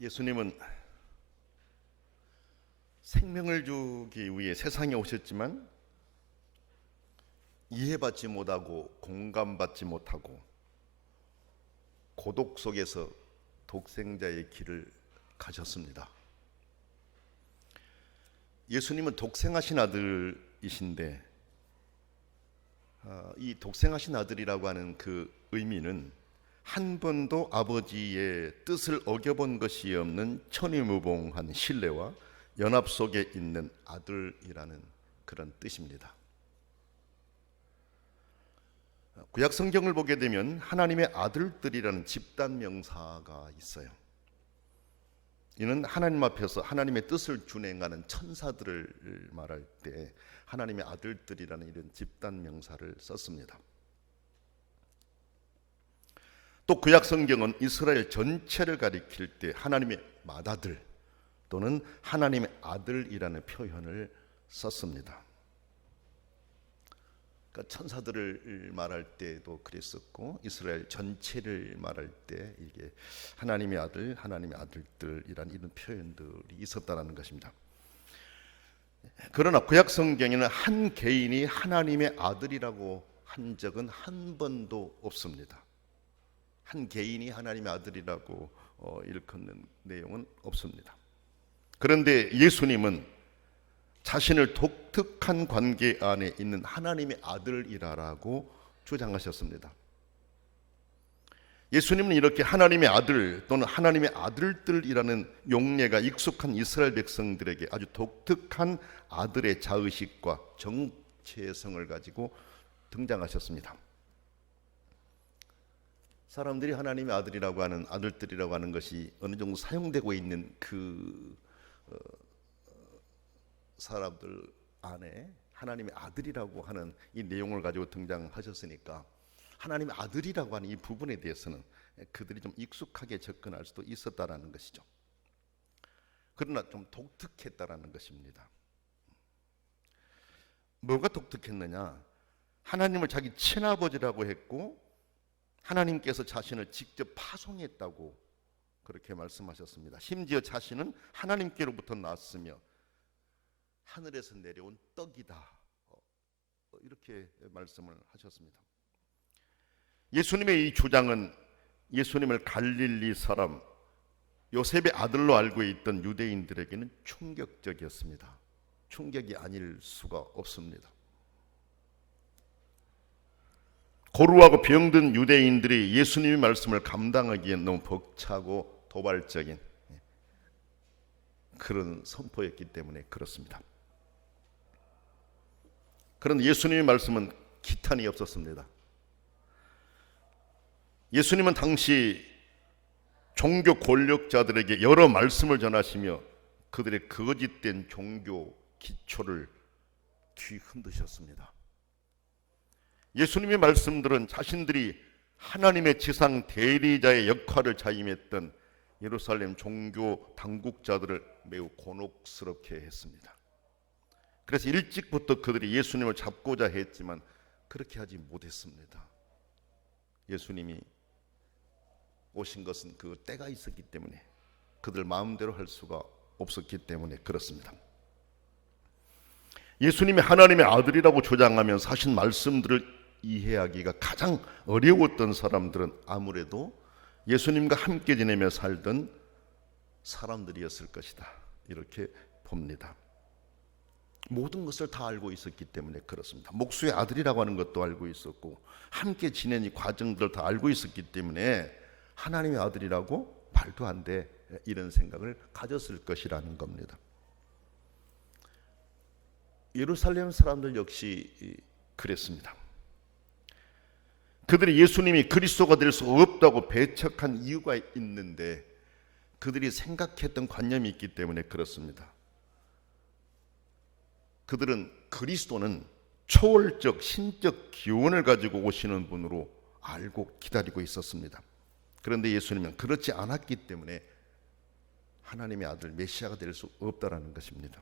예수님은 생명을 주기 위해 세상에 오셨지만 이해받지 못하고 공감받지 못하고 고독 속에서 독생자의 길을 가셨습니다. 예수님은 독생하신 아들이신데 이 독생하신 아들이라고 하는 그 의미는 한 번도 아버지의 뜻을 어겨본 것이 없는 천위무봉한 신뢰와 연합 속에 있는 아들이라는 그런 뜻입니다. 구약 성경을 보게 되면 하나님의 아들들이라는 집단 명사가 있어요. 이는 하나님 앞에서 하나님의 뜻을 준행하는 천사들을 말할 때 하나님의 아들들이라는 이런 집단 명사를 썼습니다. 또 구약 성경은 이스라엘 전체를 가리킬 때 하나님의 맏아들 또는 하나님의 아들이라는 표현을 썼습니다. 그러니까 천사들을 말할 때도 그랬었고 이스라엘 전체를 말할 때 이게 하나님의 아들, 하나님의 아들들이라는 이런 표현들이 있었다는 것입니다. 그러나 구약 성경에는 한 개인이 하나님의 아들이라고 한 적은 한 번도 없습니다. 한 개인이 하나님의 아들이라고 일컫는 내용은 없습니다. 그런데 예수님은 자신을 독특한 관계 안에 있는 하나님의 아들이라고 주장하셨습니다. 예수님은 이렇게 하나님의 아들 또는 하나님의 아들들이라는 용례가 익숙한 이스라엘 백성들에게 아주 독특한 아들의 자의식과 정체성을 가지고 등장하셨습니다. 사람들이 하나님의 아들이라고 하는 아들들이라고 하는 것이 어느 정도 사용되고 있는 그 사람들 안에 하나님의 아들이라고 하는 이 내용을 가지고 등장하셨으니까 하나님의 아들이라고 하는 이 부분에 대해서는 그들이 좀 익숙하게 접근할 수도 있었다라는 것이죠. 그러나 좀 독특했다라는 것입니다. 뭐가 독특했느냐? 하나님을 자기 친아버지라고 했고 하나님께서 자신을 직접 파송했다고 그렇게 말씀하셨습니다. 심지어 자신은 하나님께로부터 나왔으며 하늘에서 내려온 떡이다 이렇게 말씀을 하셨습니다. 예수님의 이 주장은 예수님을 갈릴리 사람 요셉의 아들로 알고 있던 유대인들에게는 충격적이었습니다. 충격이 아닐 수가 없습니다. 고루하고 병든 유대인들이 예수님의 말씀을 감당하기엔 너무 벅차고 도발적인 그런 선포였기 때문에 그렇습니다. 그런데 예수님의 말씀은 기탄이 없었습니다. 예수님은 당시 종교 권력자들에게 여러 말씀을 전하시며 그들의 거짓된 종교 기초를 뒤흔드셨습니다. 예수님의 말씀들은 자신들이 하나님의 지상 대리자의 역할을 자임했던 예루살렘 종교 당국자들을 매우 곤혹스럽게 했습니다. 그래서 일찍부터 그들이 예수님을 잡고자 했지만 그렇게 하지 못했습니다. 예수님이 오신 것은 그 때가 있었기 때문에 그들 마음대로 할 수가 없었기 때문에 그렇습니다. 예수님이 하나님의 아들이라고 주장하면서 하신 말씀들을 이해하기가 가장 어려웠던 사람들은 아무래도 예수님과 함께 지내며 살던 사람들이었을 것이다 이렇게 봅니다. 모든 것을 다 알고 있었기 때문에 그렇습니다. 목수의 아들이라고 하는 것도 알고 있었고 함께 지낸 이 과정들을 다 알고 있었기 때문에 하나님의 아들이라고 말도 안 돼 이런 생각을 가졌을 것이라는 겁니다. 예루살렘 사람들 역시 그랬습니다. 그들이 예수님이 그리스도가 될 수 없다고 배척한 이유가 있는데 그들이 생각했던 관념이 있기 때문에 그렇습니다. 그들은 그리스도는 초월적 신적 기원을 가지고 오시는 분으로 알고 기다리고 있었습니다. 그런데 예수님은 그렇지 않았기 때문에 하나님의 아들 메시아가 될 수 없다라는 것입니다.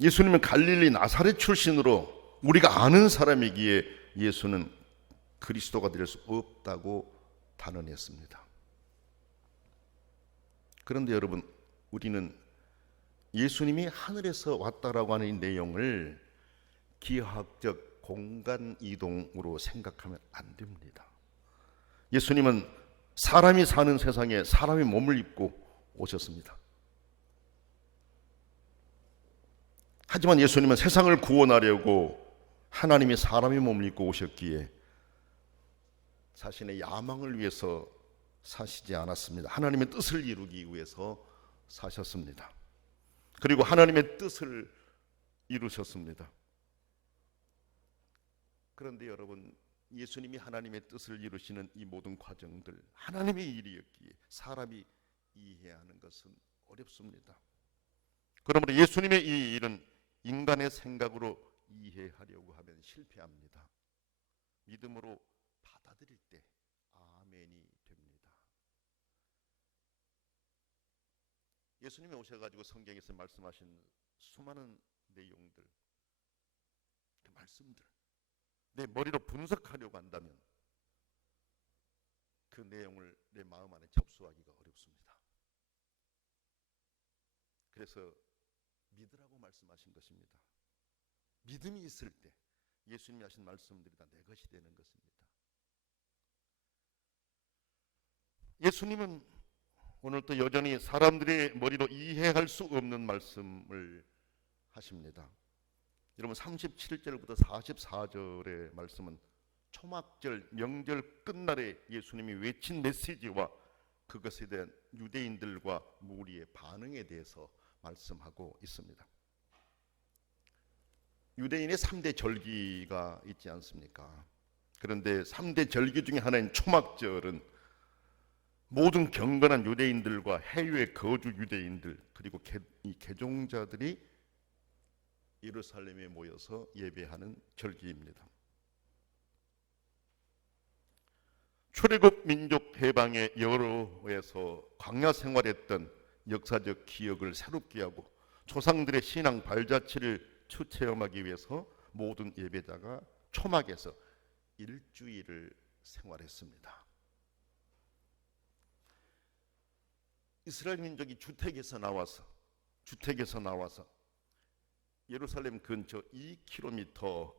예수님은 갈릴리 나사렛 출신으로 우리가 아는 사람이기에 예수는 그리스도가 될 수 없다고 단언했습니다. 그런데 여러분, 우리는 예수님이 하늘에서 왔다라고 하는 이 내용을 기하학적 공간 이동으로 생각하면 안 됩니다. 예수님은 사람이 사는 세상에 사람의 몸을 입고 오셨습니다. 하지만 예수님은 세상을 구원하려고 하나님이 사람의 몸을 입고 오셨기에 자신의 야망을 위해서 사시지 않았습니다. 하나님의 뜻을 이루기 위해서 사셨습니다. 그리고 하나님의 뜻을 이루셨습니다. 그런데 여러분, 예수님이 하나님의 뜻을 이루시는 이 모든 과정들, 하나님의 일이었기에 사람이 이해하는 것은 어렵습니다. 그러므로 예수님의 이 일은 인간의 생각으로 이해하려고 하면 실패합니다. 믿음으로 받아들일 때 아멘이 됩니다. 예수님이 오셔가지고 성경에서 말씀하신 수많은 내용들, 그 말씀들 내 머리로 분석하려고 한다면 그 내용을 내 마음 안에 접수하기가 어렵습니다. 그래서 믿으라고 말씀하신 것입니다. 믿음이 있을 때 예수님이 하신 말씀들이 다 내 것이 되는 것입니다. 예수님은 오늘 또 여전히 사람들의 머리로 이해할 수 없는 말씀을 하십니다. 여러분, 37절부터 44절의 말씀은 초막절 명절 끝날에 예수님이 외친 메시지와 그것에 대한 유대인들과 무리의 반응에 대해서 말씀하고 있습니다. 유대인의 3대 절기가 있지 않습니까? 그런데 3대 절기 중에 하나인 초막절은 모든 경건한 유대인들과 해외 거주 유대인들 그리고 이 개종자들이 예루살렘에 모여서 예배하는 절기입니다. 출애굽 민족 해방의 여로에서 광야 생활했던 역사적 기억을 새롭게 하고 조상들의 신앙 발자취를 추체험하기 위해서 모든 예배자가 초막에서 일주일을 생활했습니다. 이스라엘 민족이 주택에서 나와서 예루살렘 근처 2km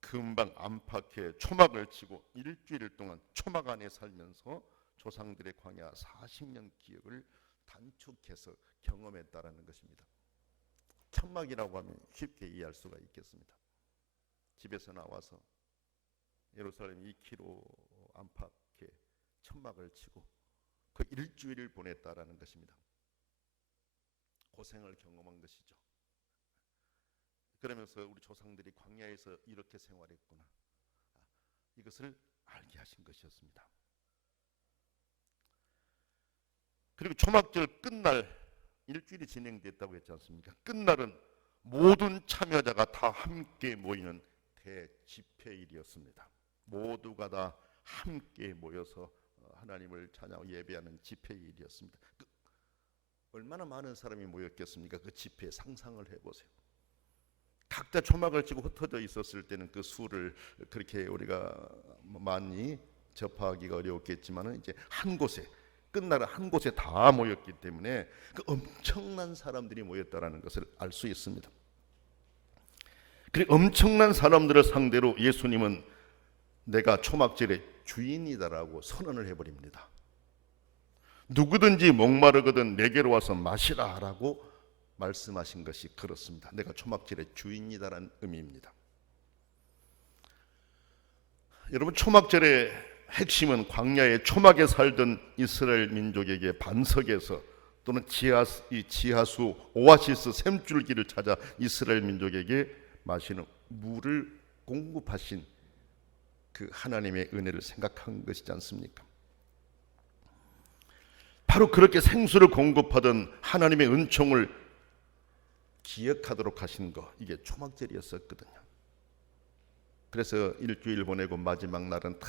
근방 안팎에 초막을 치고 일주일 동안 초막 안에 살면서 조상들의 광야 40년 기억을 단축해서 경험했다라는 것입니다. 천막이라고 하면 쉽게 이해할 수가 있겠습니다. 집에서 나와서 예루살렘 2km 안팎에 천막을 치고 그 일주일을 보냈다라는 것입니다. 고생을 경험한 것이죠. 그러면서 우리 조상들이 광야에서 이렇게 생활했구나, 이것을 알게 하신 것이었습니다. 그리고 초막절 끝날 일주일이 진행됐다고 했지 않습니까? 끝날은 모든 참여자가 다 함께 모이는 대집회일이었습니다. 모두가 다 함께 모여서 하나님을 찬양하고 예배하는 집회일이었습니다. 얼마나 많은 사람이 모였겠습니까? 그 집회 상상을 해보세요. 각자 초막을 치고 흩어져 있었을 때는 그 수를 그렇게 우리가 많이 접하기가 어려웠겠지만 이제 한 곳에 끝날은 한 곳에 다 모였기 때문에 그 엄청난 사람들이 모였다라는 것을 알 수 있습니다. 그리고 엄청난 사람들을 상대로 예수님은 내가 초막절의 주인이다라고 선언을 해버립니다. 누구든지 목마르거든 내게로 와서 마시라라고 말씀하신 것이 그렇습니다. 내가 초막절의 주인이다라는 의미입니다. 여러분, 초막절의 핵심은 광야의 초막에 살던 이스라엘 민족에게 반석에서 또는 지하수 오아시스 샘줄기를 찾아 이스라엘 민족에게 마시는 물을 공급하신 그 하나님의 은혜를 생각한 것이지 않습니까? 바로 그렇게 생수를 공급하던 하나님의 은총을 기억하도록 하신 거, 이게 초막절이었었거든요. 그래서 일주일 보내고 마지막 날은 다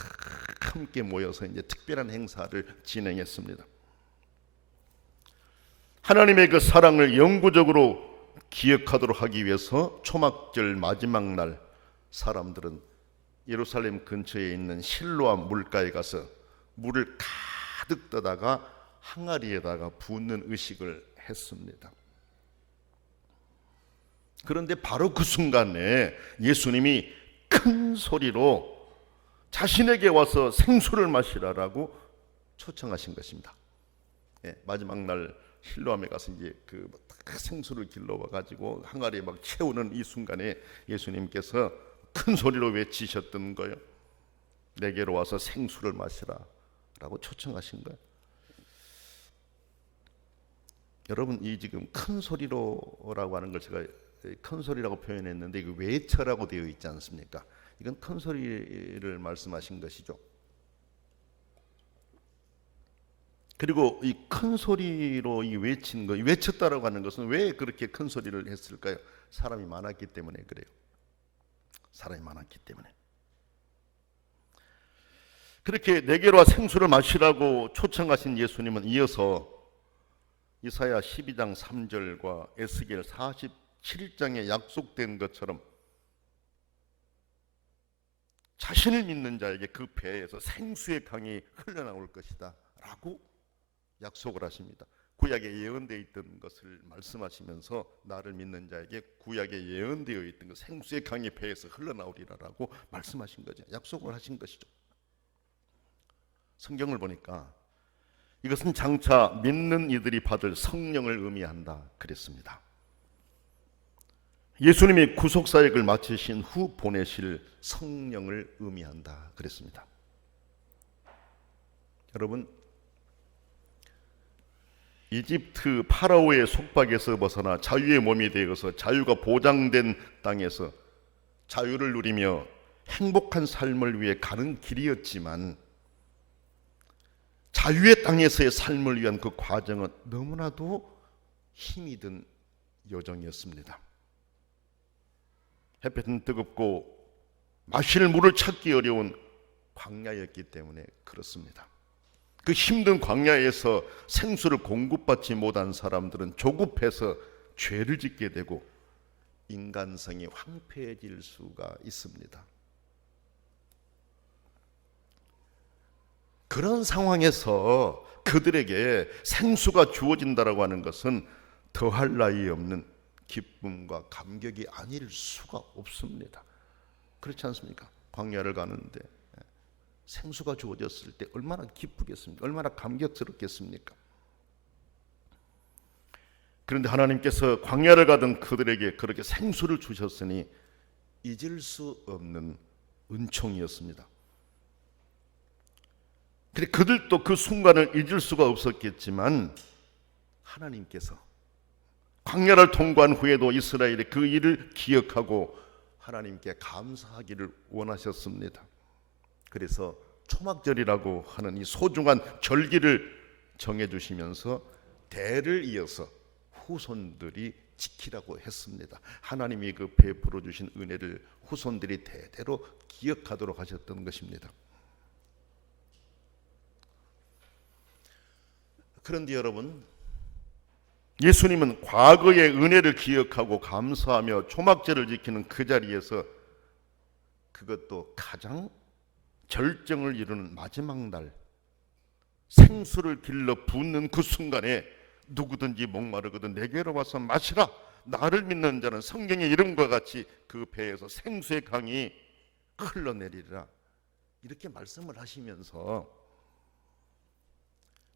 함께 모여서 이제 특별한 행사를 진행했습니다. 하나님의 그 사랑을 영구적으로 기억하도록 하기 위해서 초막절 마지막 날 사람들은 예루살렘 근처에 있는 실로암 물가에 가서 물을 가득 떠다가 항아리에다가 붓는 의식을 했습니다. 그런데 바로 그 순간에 예수님이 큰 소리로 자신에게 와서 생수를 마시라라고 초청하신 것입니다. 마지막 날 실로암에 가서 이제 그 생수를 길러와 가지고 항아리에 막 채우는 이 순간에 예수님께서 큰 소리로 외치셨던 거예요. 내게로 와서 생수를 마시라라고 초청하신 거예요. 여러분, 이 지금 큰 소리로라고 하는 걸 제가 큰 소리라고 표현했는데 이거 외쳐라고 되어 있지 않습니까? 이건 큰 소리를 말씀하신 것이죠. 그리고 이 큰 소리로 이 외친 거, 외쳤다라고 하는 것은 왜 그렇게 큰 소리를 했을까요? 사람이 많았기 때문에 그래요. 사람이 많았기 때문에. 그렇게 내게로 와 생수를 마시라고 초청하신 예수님은 이어서 이사야 12장 3절과 에스겔 47장에 약속된 것처럼 자신을 믿는 자에게 그 배에서 생수의 강이 흘러나올 것이다 라고 약속을 하십니다. 구약에 예언되어 있던 것을 말씀하시면서 나를 믿는 자에게 구약에 예언되어 있던 그 생수의 강이 배에서 흘러나오리라라고 말씀하신 거죠. 약속을 하신 것이죠. 성경을 보니까 이것은 장차 믿는 이들이 받을 성령을 의미한다 그랬습니다. 예수님이 구속사역을 마치신 후 보내실 성령을 의미한다 그랬습니다. 여러분, 이집트 파라오의 속박에서 벗어나 자유의 몸이 되어서 자유가 보장된 땅에서 자유를 누리며 행복한 삶을 위해 가는 길이었지만 자유의 땅에서의 삶을 위한 그 과정은 너무나도 힘이 든 여정이었습니다. 햇볕은 뜨겁고 마실 물을 찾기 어려운 광야였기 때문에 그렇습니다. 그 힘든 광야에서 생수를 공급받지 못한 사람들은 조급해서 죄를 짓게 되고 인간성이 황폐해질 수가 있습니다. 그런 상황에서 그들에게 생수가 주어진다라고 하는 것은 더할 나위 없는 기쁨과 감격이 아닐 수가 없습니다. 그렇지 않습니까? 광야를 가는데 생수가 주어졌을 때 얼마나 기쁘겠습니까? 얼마나 감격스럽겠습니까? 그런데 하나님께서 광야를 가던 그들에게 그렇게 생수를 주셨으니 잊을 수 없는 은총이었습니다. 그래, 그들도 그 순간을 잊을 수가 없었겠지만 하나님께서 광야를 통과한 후에도 이스라엘이 그 일을 기억하고 하나님께 감사하기를 원하셨습니다. 그래서 초막절이라고 하는 이 소중한 절기를 정해주시면서 대를 이어서 후손들이 지키라고 했습니다. 하나님이 그 베풀어 주신 은혜를 후손들이 대대로 기억하도록 하셨던 것입니다. 그런데 여러분, 예수님은 과거의 은혜를 기억하고 감사하며 초막절을 지키는 그 자리에서 그것도 가장 절정을 이루는 마지막 날 생수를 길러 붓는 그 순간에 누구든지 목마르거든 내게로 와서 마시라. 나를 믿는 자는 성경의 이름과 같이 그 배에서 생수의 강이 흘러내리리라. 이렇게 말씀을 하시면서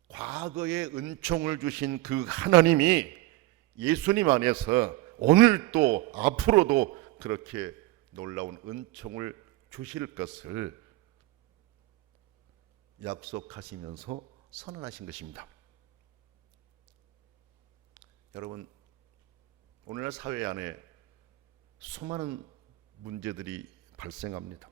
과거에 은총을 주신 그 하나님이 예수님 안에서 오늘도 앞으로도 그렇게 놀라운 은총을 주실 것을 약속하시면서 선언하신 것입니다. 여러분, 오늘날 사회 안에 수많은 문제들이 발생합니다.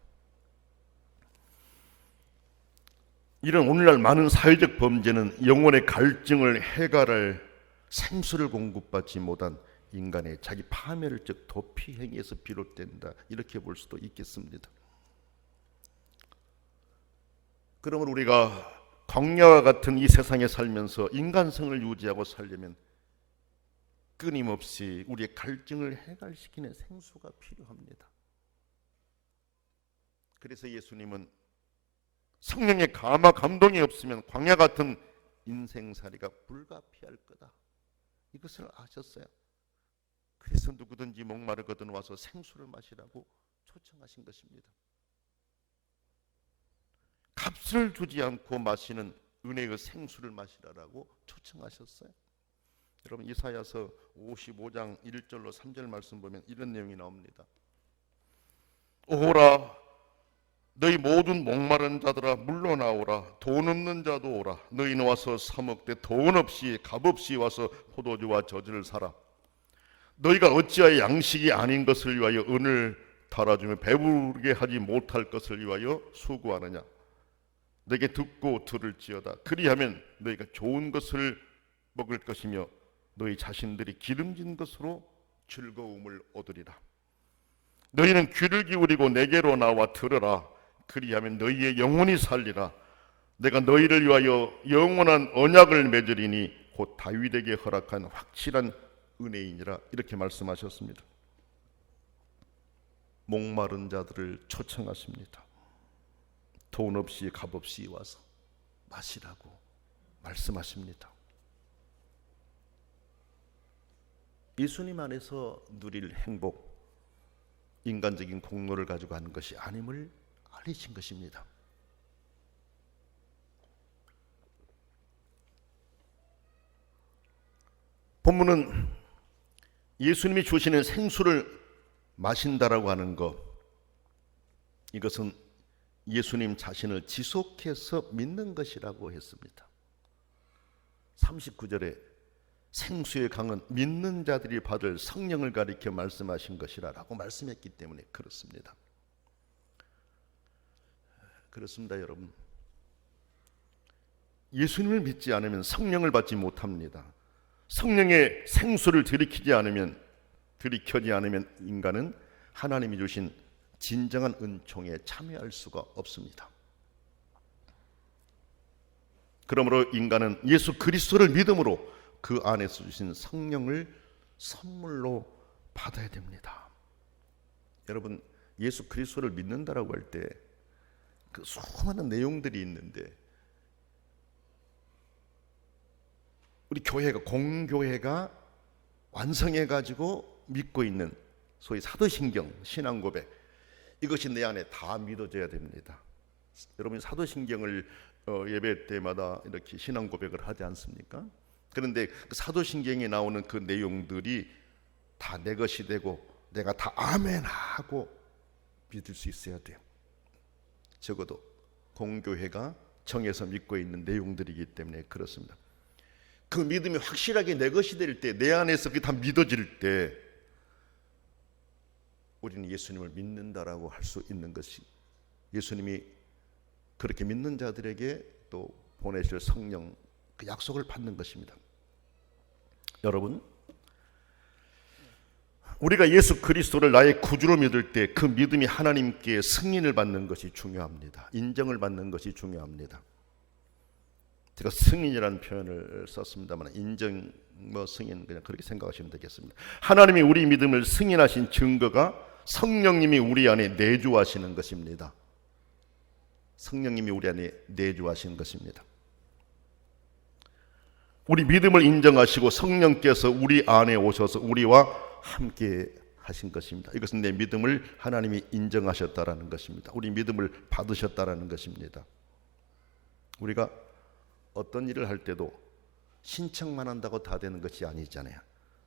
이런 오늘날 많은 사회적 범죄는 영혼의 갈증을 해결할 생수를 공급받지 못한 인간의 자기 파멸적 도피 행위에서 비롯된다, 이렇게 볼 수도 있겠습니다. 그러면 우리가 광야와 같은 이 세상에 살면서 인간성을 유지하고 살려면 끊임없이 우리의 갈증을 해결시키는 생수가 필요합니다. 그래서 예수님은 성령의 감화 감동이 없으면 광야 같은 인생살이가 불가피할 거다. 이것을 아셨어요. 그래서 누구든지 목마르거든 와서 생수를 마시라고 초청하신 것입니다. 값을 두지 않고 마시는 은혜의 생수를 마시라고 초청하셨어요. 여러분 이사야서 55장 1절로 3절 말씀 보면 이런 내용이 나옵니다. 오라 너희 모든 목마른 자들아 물러나오라. 돈 없는 자도 오라. 너희는 와서 사 먹되 돈 없이 값없이 와서 포도주와 저주를 사라. 너희가 어찌하여 양식이 아닌 것을 위하여 은을 달아주며 배부르게 하지 못할 것을 위하여 수고하느냐. 내게 듣고 들을지어다. 그리하면 너희가 좋은 것을 먹을 것이며 너희 자신들이 기름진 것으로 즐거움을 얻으리라. 너희는 귀를 기울이고 내게로 나와 들으라. 그리하면 너희의 영혼이 살리라. 내가 너희를 위하여 영원한 언약을 맺으리니 곧 다윗에게 허락한 확실한 은혜이니라. 이렇게 말씀하셨습니다. 목마른 자들을 초청하십니다. 돈 없이 값없이 와서 마시라고 말씀하십니다. 예수님 안에서 누릴 행복, 인간적인 공로를 가지고 하는 것이 아님을 알리신 것입니다. 본문은 예수님이 주시는 생수를 마신다라고 하는 것, 이것은 예수님 자신을 지속해서 믿는 것이라고 했습니다. 39절에 생수의 강은 믿는 자들이 받을 성령을 가리켜 말씀하신 것이라고 말씀했기 때문에 그렇습니다. 그렇습니다, 여러분. 예수님을 믿지 않으면 성령을 받지 못합니다. 성령의 생수를 들이켜지 않으면 인간은 하나님이 주신 진정한 은총에 참여할 수가 없습니다. 그러므로 인간은 예수 그리스도를 믿음으로 그 안에서 주신 성령을 선물로 받아야 됩니다. 여러분, 예수 그리스도를 믿는다라고 할 때 그 수많은 내용들이 있는데, 우리 교회가 공교회가 완성해 가지고 믿고 있는 소위 사도신경 신앙 고백, 이것이 내 안에 다 믿어져야 됩니다. 여러분 사도신경을 예배 때마다 이렇게 신앙 고백을 하지 않습니까? 그런데 그 사도신경에 나오는 그 내용들이 다 내 것이 되고 내가 다 아멘 하고 믿을 수 있어야 돼요. 적어도 공교회가 정해서 믿고 있는 내용들이기 때문에 그렇습니다. 그 믿음이 확실하게 내 것이 될 때, 내 안에서 그게 다 믿어질 때 우리는 예수님을 믿는다라고 할 수 있는 것이, 예수님이 그렇게 믿는 자들에게 또 보내실 성령 그 약속을 받는 것입니다. 여러분, 우리가 예수 그리스도를 나의 구주로 믿을 때 그 믿음이 하나님께 승인을 받는 것이 중요합니다. 인정을 받는 것이 중요합니다. 제가 승인이라는 표현을 썼습니다만 인정, 승인 그냥 그렇게 생각하시면 되겠습니다. 하나님이 우리 믿음을 승인하신 증거가 성령님이 우리 안에 내주하시는 것입니다. 성령님이 우리 안에 내주하시는 것입니다. 우리 믿음을 인정하시고 성령께서 우리 안에 오셔서 우리와 함께 하신 것입니다. 이것은 내 믿음을 하나님이 인정하셨다라는 것입니다. 우리 믿음을 받으셨다라는 것입니다. 우리가 어떤 일을 할 때도 신청만 한다고 다 되는 것이 아니잖아요.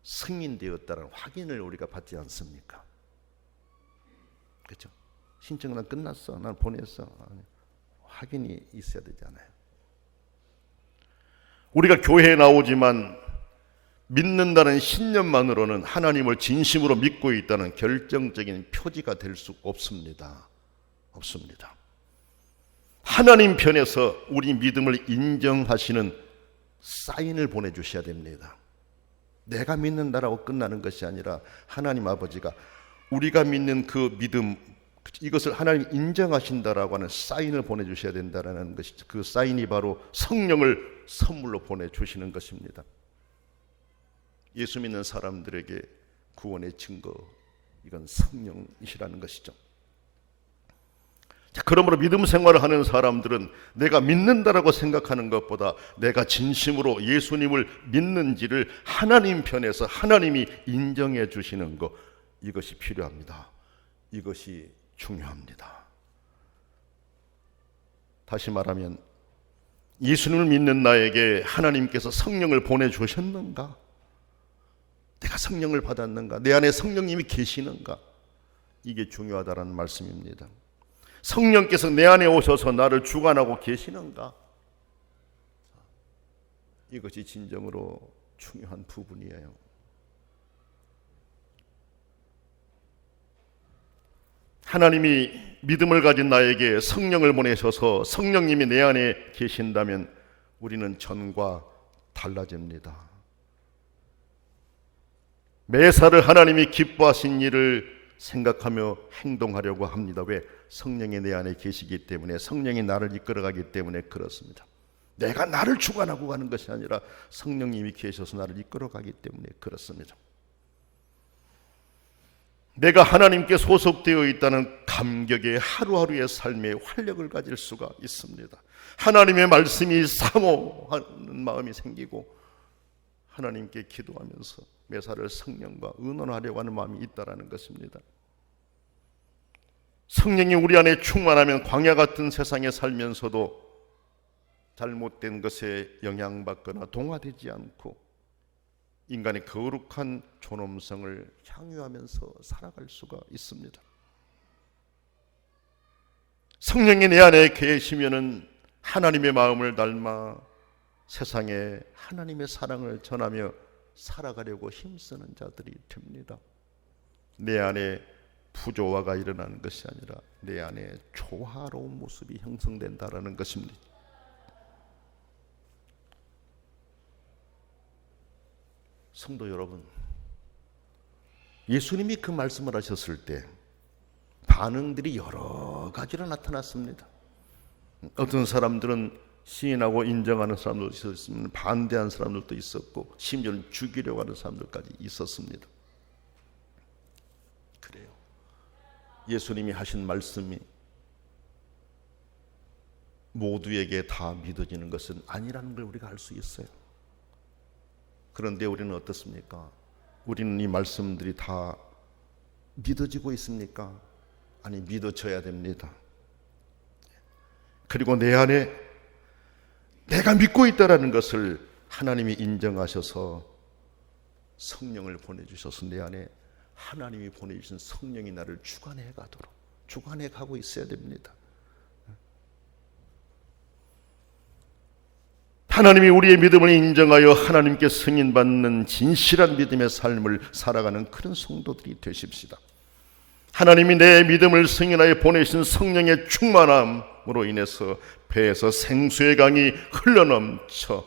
승인되었다는 확인을 우리가 받지 않습니까? 그렇죠? 신청은 난 끝났어, 난 보냈어, 확인이 있어야 되잖아요. 우리가 교회에 나오지만 믿는다는 신념만으로는 하나님을 진심으로 믿고 있다는 결정적인 표지가 될 수 없습니다. 없습니다. 하나님 편에서 우리 믿음을 인정하시는 사인을 보내주셔야 됩니다. 내가 믿는다라고 끝나는 것이 아니라 하나님 아버지가 우리가 믿는 그 믿음, 이것을 하나님 인정하신다라고 하는 사인을 보내주셔야 된다는 것이죠. 그 사인이 바로 성령을 선물로 보내주시는 것입니다. 예수 믿는 사람들에게 구원의 증거, 이건 성령이시라는 것이죠. 자, 그러므로 믿음 생활을 하는 사람들은 내가 믿는다라고 생각하는 것보다 내가 진심으로 예수님을 믿는지를 하나님 편에서 하나님이 인정해 주시는 것, 이것이 필요합니다. 이것이 중요합니다. 다시 말하면 예수님을 믿는 나에게 하나님께서 성령을 보내주셨는가? 내가 성령을 받았는가? 내 안에 성령님이 계시는가? 이게 중요하다는 말씀입니다. 성령께서 내 안에 오셔서 나를 주관하고 계시는가? 이것이 진정으로 중요한 부분이에요. 하나님이 믿음을 가진 나에게 성령을 보내셔서 성령님이 내 안에 계신다면 우리는 전과 달라집니다. 매사를 하나님이 기뻐하신 일을 생각하며 행동하려고 합니다. 왜? 성령이 내 안에 계시기 때문에, 성령이 나를 이끌어가기 때문에 그렇습니다. 내가 나를 주관하고 가는 것이 아니라 성령님이 계셔서 나를 이끌어가기 때문에 그렇습니다. 내가 하나님께 소속되어 있다는 감격에 하루하루의 삶에 활력을 가질 수가 있습니다. 하나님의 말씀이 사모하는 마음이 생기고 하나님께 기도하면서 매사를 성령과 의논하려고 하는 마음이 있다라는 것입니다. 성령이 우리 안에 충만하면 광야 같은 세상에 살면서도 잘못된 것에 영향받거나 동화되지 않고 인간의 거룩한 존엄성을 향유하면서 살아갈 수가 있습니다. 성령이 내 안에 계시면은 하나님의 마음을 닮아 세상에 하나님의 사랑을 전하며 살아가려고 힘쓰는 자들이 됩니다. 내 안에 부조화가 일어나는 것이 아니라 내 안에 조화로운 모습이 형성된다라는 것입니다. 성도 여러분, 예수님이 그 말씀을 하셨을 때 반응들이 여러 가지로 나타났습니다. 어떤 사람들은 시인하고 인정하는 사람들도 있었으면 반대하는 사람들도 있었고 심지어는 죽이려고 하는 사람들까지 있었습니다. 그래요. 예수님이 하신 말씀이 모두에게 다 믿어지는 것은 아니라는 걸 우리가 알 수 있어요. 그런데 우리는 어떻습니까? 우리는 이 말씀들이 다 믿어지고 있습니까? 아니, 믿어져야 됩니다. 그리고 내 안에 내가 믿고 있다라는 것을 하나님이 인정하셔서 성령을 보내주셔서 내 안에 하나님이 보내주신 성령이 나를 주관해 가도록 주관해 가고 있어야 됩니다. 하나님이 우리의 믿음을 인정하여 하나님께 승인받는 진실한 믿음의 삶을 살아가는 그런 성도들이 되십시다. 하나님이 내 믿음을 승인하여 보내신 성령의 충만함으로 인해서 배에서 생수의 강이 흘러넘쳐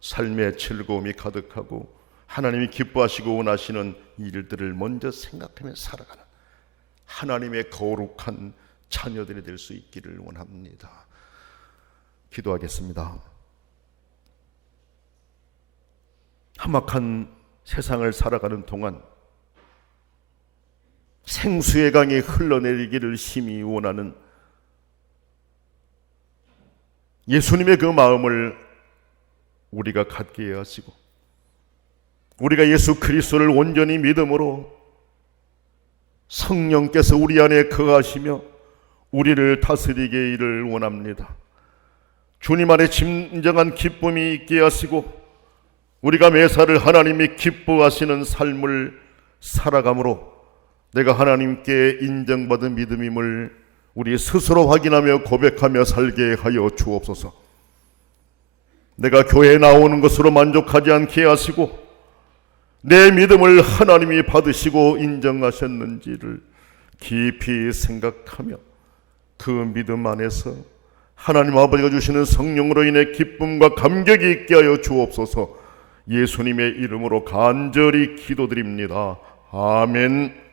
삶의 즐거움이 가득하고 하나님이 기뻐하시고 원하시는 일들을 먼저 생각하며 살아가는 하나님의 거룩한 자녀들이 될 수 있기를 원합니다. 기도하겠습니다. 험악한 세상을 살아가는 동안 생수의 강이 흘러내리기를 심히 원하는 예수님의 그 마음을 우리가 갖게 하시고 우리가 예수 그리스도를 온전히 믿음으로 성령께서 우리 안에 거하시며 우리를 다스리게 이를 원합니다. 주님 안에 진정한 기쁨이 있게 하시고 우리가 매사를 하나님이 기뻐하시는 삶을 살아감으로 내가 하나님께 인정받은 믿음임을 우리 스스로 확인하며 고백하며 살게 하여 주옵소서. 내가 교회에 나오는 것으로 만족하지 않게 하시고 내 믿음을 하나님이 받으시고 인정하셨는지를 깊이 생각하며 그 믿음 안에서 하나님 아버지가 주시는 성령으로 인해 기쁨과 감격이 있게 하여 주옵소서. 예수님의 이름으로 간절히 기도드립니다. 아멘.